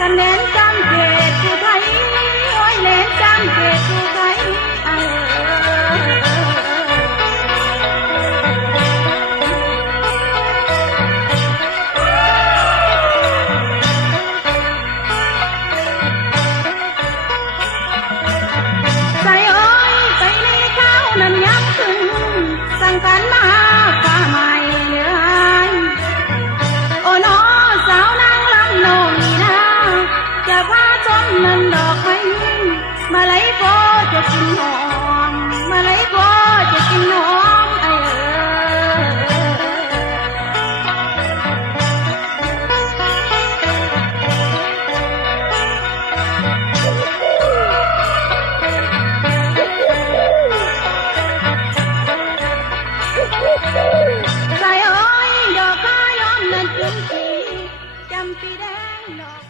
กันแหลนจำเกตผู้ไทยโอ้ยแหลนจำเกตผู้ไทยใส่อ้อยไปในข้าวนั้นยับขึ้นสั่งการมาฟ้าใหม่เยือนโอ้น้อสาวนางลำโนนีนาจะพาชมนันดอกไม้มาไหลโบจะกินหอมมาไหลโบจะกินหอมใส่อ้อยดอกข้าย้อมนั้นจุ่มสีจำปีแดงดอก